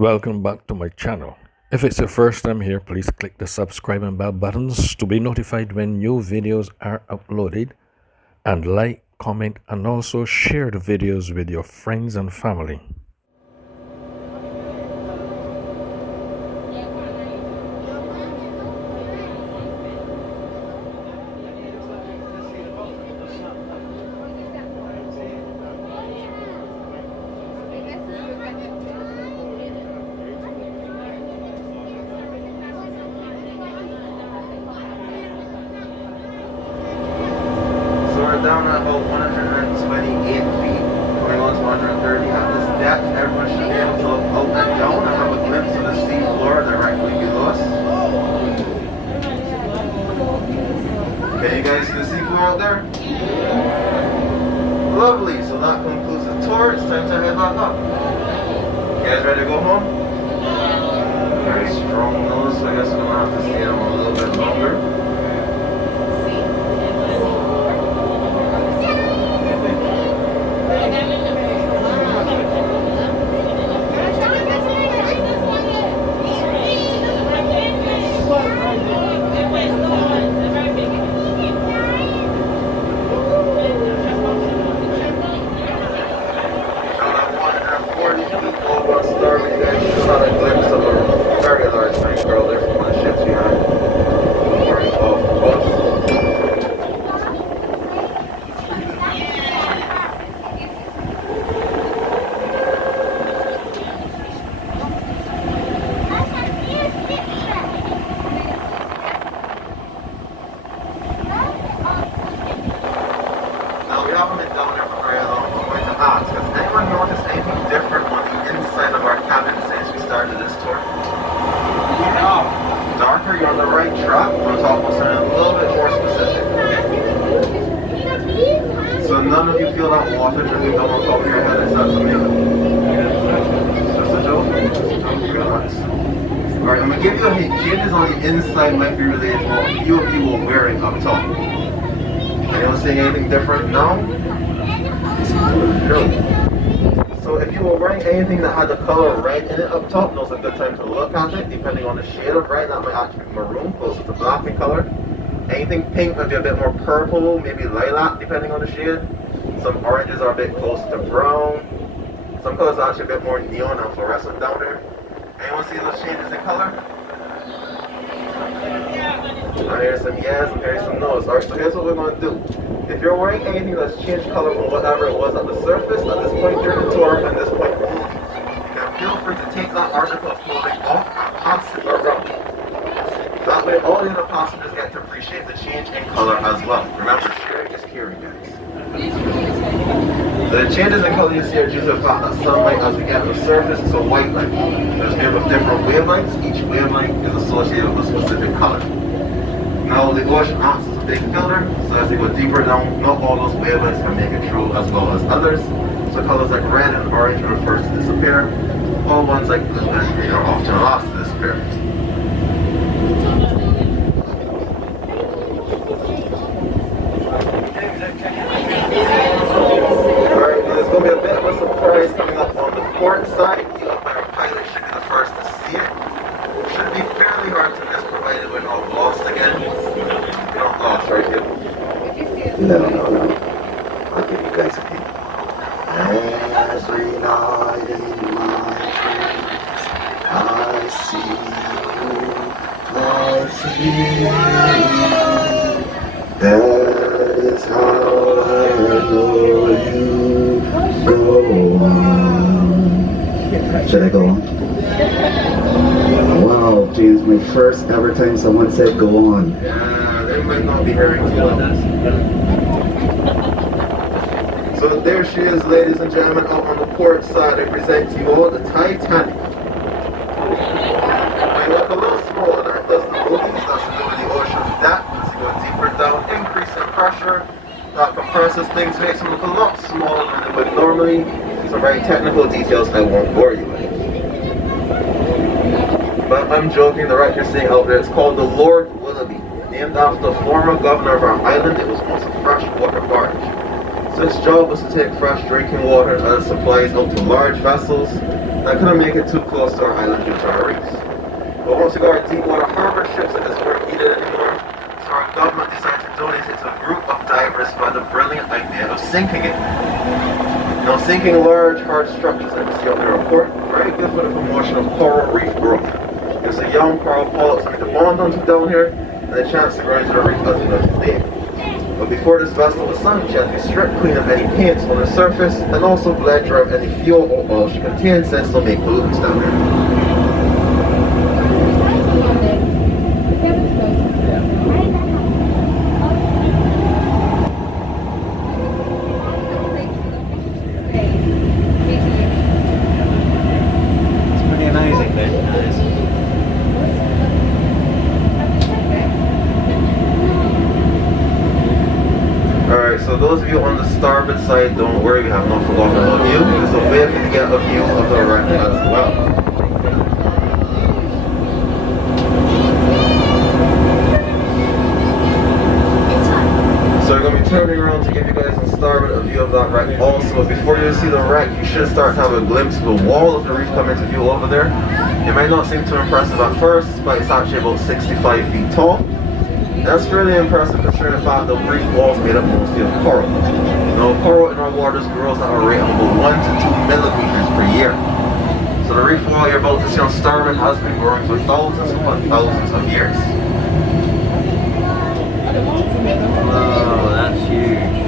Welcome back to my channel. If it's your first time here, please click the subscribe and bell buttons to be notified when new videos are uploaded, and like, comment, and also share the videos with your friends and family. Down at about 128 feet, going on to 130 at this depth. Everyone should be able to look out and down and have a glimpse of the sea floor directly below us. Can you guys see the sea floor out there? Lovely, so that concludes the tour. It's time to head back up. You guys ready to go home? Very strong nose, so I guess we're going to have to stay on a little bit longer. You're on the right track. We'll talk about something a little bit more specific. So none of you feel that water dripping down on top of your head. Is that something? Just a joke? Alright, I'm going to give you a hint. Changes on the inside might be related to what few of you were wearing up top. Anyone seeing anything different now? No. So if you were wearing anything that had the color red in it up top, now's a good time to look at it. Depending on the shade of red, that might actually be maroon, closer to black in color. Anything pink might be a bit more purple, maybe lilac, depending on the shade. Some oranges are a bit closer to brown. Some colors are actually a bit more neon and fluorescent down there. Anyone see those changes in color? I hear some yes, and hear some no's. Alright, so here's what we're going to do. If you're wearing anything that's changed color from whatever it was at the surface, at this point during the tour, and this point only, you can feel free to take that article of clothing off and pass it around. That way all the other passengers get to appreciate the change in color as well. Remember, sharing is caring, guys. The changes in color you see are due to the fact that sunlight, as we get to the surface, is a white light. There's made up of different wavelengths. Each wavelength is associated with a specific color. Now, the ocean acts as a big filter, so as you go deeper down, not all those wavelengths can make it through as well as others. So colors like red and orange are first to disappear, while ones like blue and green are often last to disappear. Alright, there's going to be a bit of a surprise coming up on the port side. You up by our pilot should be the first to see it. Should be fairly hard to miss, provided we're not lost again. You're not lost, right here? No. I'll give you guys a hint. Every night in my dreams, I see you, that is how I know you go on. Should I go on? Wow, James, my first ever time someone said go on. Yeah, they might not be hearing too well. So there she is, ladies and gentlemen, out on the port side. I present to you all the Titanic. It may look a little smaller than it does the movies. That's to do with the ocean's depth. As you go deeper down, increase in pressure. That compresses things, makes them look a lot smaller than they would normally. Some very technical details I won't bore you with. But I'm joking, the right you're seeing out there, it's called the Lord Willoughby. Named after the former governor of our island, it was once a freshwater barge. So its job was to take fresh drinking water and supplies out to large vessels that couldn't make it too close to our island due to our reefs. But once we got our deep water harbor ships that just weren't needed anymore, so our government decided to donate it to a group of divers by the brilliant idea of sinking it. Now, sinking large, hard structures like you see up there are important, very good for the promotion of coral reef growth. Gives the young coral polyps something to bond onto down here, and a chance to grow into the reef as we know today. But before this vessel was sunk, she had to be stripped clean of any paints on the surface, and also bled dry of any fuel or oil she contained, since they'll make pollutants down here. So those of you on the starboard side, don't worry, we have not forgotten about you. There's a way to get a view of the wreck as well. So we're going to be turning around to give you guys on starboard a view of that wreck also. Before you see the wreck, you should start to have a glimpse of the wall of the reef coming to view over there. It might not seem too impressive at first, but it's actually about 65 feet tall. That's really impressive considering the fact that the reef wall is made up mostly of coral. Now, coral in our waters grows at a rate of about 1 to 2 millimeters per year. So the reef wall you're about to see on starboard has been growing for thousands upon thousands of years. Oh, that's huge.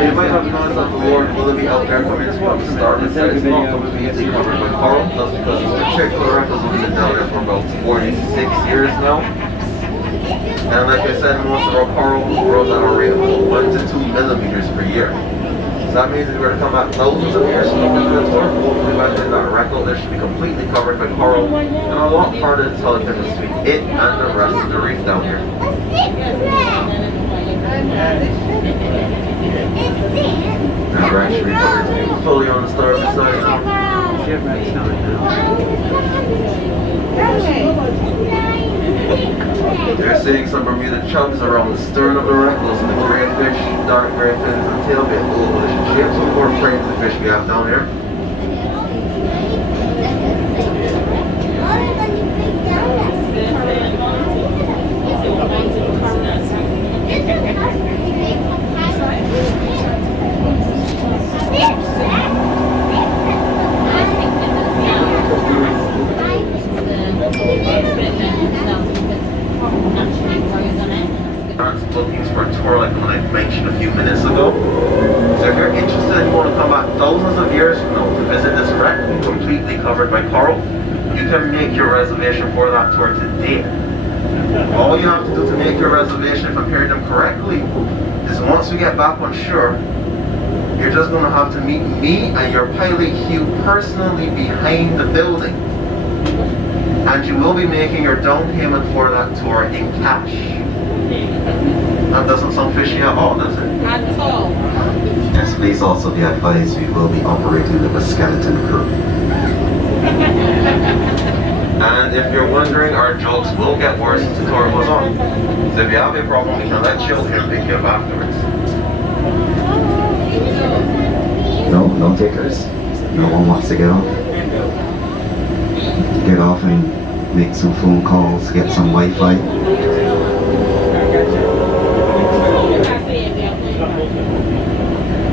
You might have noticed that the Lord Willoughby out there coming from the start. It said it's not completely covered with coral. That's because this particular wreck has only been down there for about 46 years now. And like I said, most of our coral grows at a rate of 1 to 2 millimeters per year. So that means if we were to come back thousands of years from the tour, hopefully by then that wreck out there should be completely covered by coral and a lot harder to tell the difference between it and the rest of the reef down here. Now we're actually covered fully on the starboard side now. Shipwreck's coming now. They're seeing some Bermuda chubs around the stern of the wreck. Those are the gray fish, dark gray fins and tail, bit ovalish shapes. Some more frames of fish we have down here. Bookings for a tour like the one I mentioned a few minutes ago. So if you're interested and you want to come back thousands of years from now to visit this wreck completely covered by coral, you can make your reservation for that tour today. All you have to do to make your reservation, if I'm hearing them correctly, is once we get back on shore, you're just going to have to meet me and your pilot Hugh personally behind the building. And you will be making your down payment for that tour in cash. That doesn't sound fishy at all, does it? At all. Yes, please also be advised we will be operating with a skeleton crew. And if you're wondering, our jokes will get worse as the tour goes on. So if you have a problem, we can let Chill here pick you up afterwards. No takers. No one wants to get off. Get off and make some phone calls, get some Wi-Fi.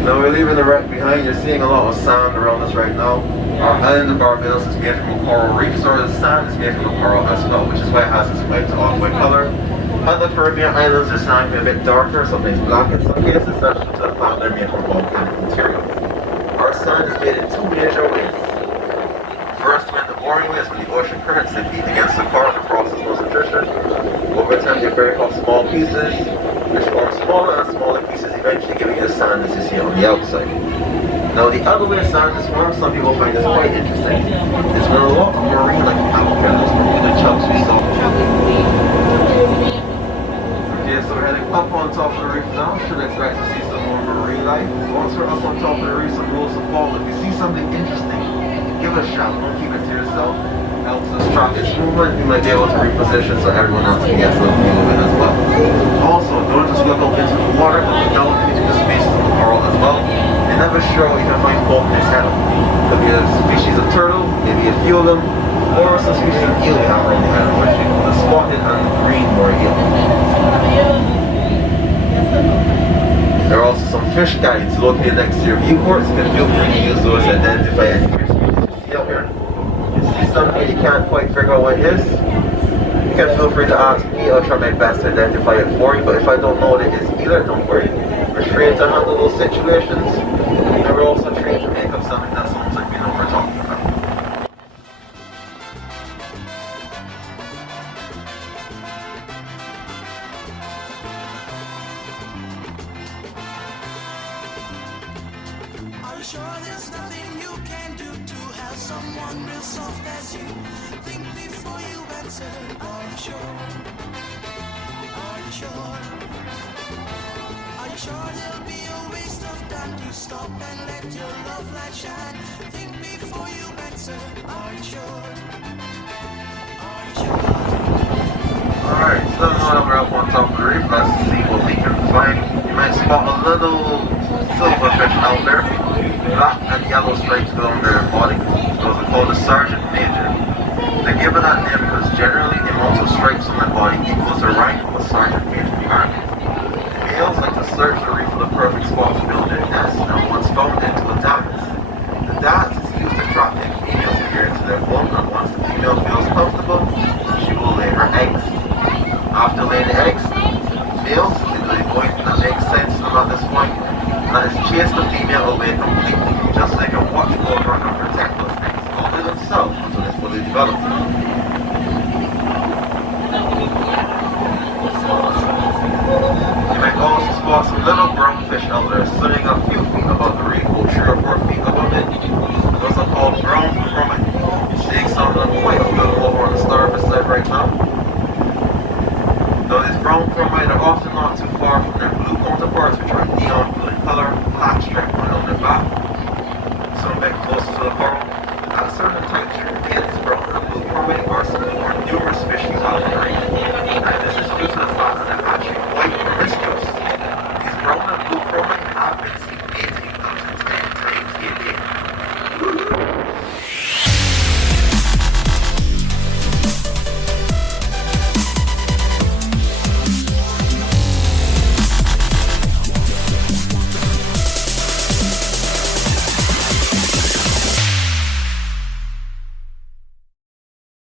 Now we're leaving the wreck behind. You're seeing a lot of sand around us right now. Our island of Barbados is made from a coral reef, so the sand is made from a coral as well, which is why it has this white to off-white color. Other Caribbean islands, the sand can be a bit darker, sometimes black in some cases, that's due to the fact they're made from volcanic material. Our sand is made in two major ways. First, when the boring way is when the ocean currents they beat against the coral and process those attrition. Over time they break off small pieces, which form smaller and smaller pieces, eventually giving you the sand as you see on the outside. Now the other way sand is formed, some people find this quite interesting. It's when a lot of marine like caterpillars, the chunks we saw. Okay, so we're heading up on top of the reef now. Should expect to see some more marine life. Once we're up on top of the reef, some rules to follow. If you see something interesting, give it a shout. Don't keep it to yourself. Helps us track its movement. You might be able to reposition so everyone else can get some movement as well. Also, don't just look up into the water, look down into the spaces of the coral as well. You're never sure what you can find both in this head. Could be a species of turtle, maybe a few of them, or some species of eel we have around the island, which is the spotted and green or eel. There are also some fish guides located next to your viewports. You can feel free to use those to identify any fish species you see out here. If you see something you can't quite figure out what it is, you can feel free to ask me. I'll try my best to identify it for you, but if I don't know what it is either, don't worry. We're trained to handle those situations, and we're also trained to make up something that sounds like we know what we're talking about. Are you sure there's nothing you can do to have someone real soft as you? Think before you answer. Are you sure? Are you sure? Are you sure there'll be a waste of time to stop and let your love light shine? Think before you answer. Are you sure? Are you sure? Alright, so now we're up on top of the reef. Let's see what we can find. You might spot a little silverfish out there. Black and yellow stripes along their body. Those are called the sergeant major. They give it that name because generally the amount of stripes on their body equals the rank of a sergeant major in the army. Males like to search the reef for the perfect spot to build their nest, and once found into a dance. The dance is used to trap the females here into their home, and once the female feels comfortable, she will lay her eggs. After laying the eggs, males, they go in that makes sense to them at this point, and that is chase the female away completely, just like a watch over and protect those eggs, all to themselves until it's fully developed. You might also spot some little brown fish out there swimming a few feet above the reef, or 3 or 4 feet above it. Those are called brown chromate. You're seeing some of them quite a few over on the starboard side right now. Now these brown chromate are often not too far from their blue counterparts, which are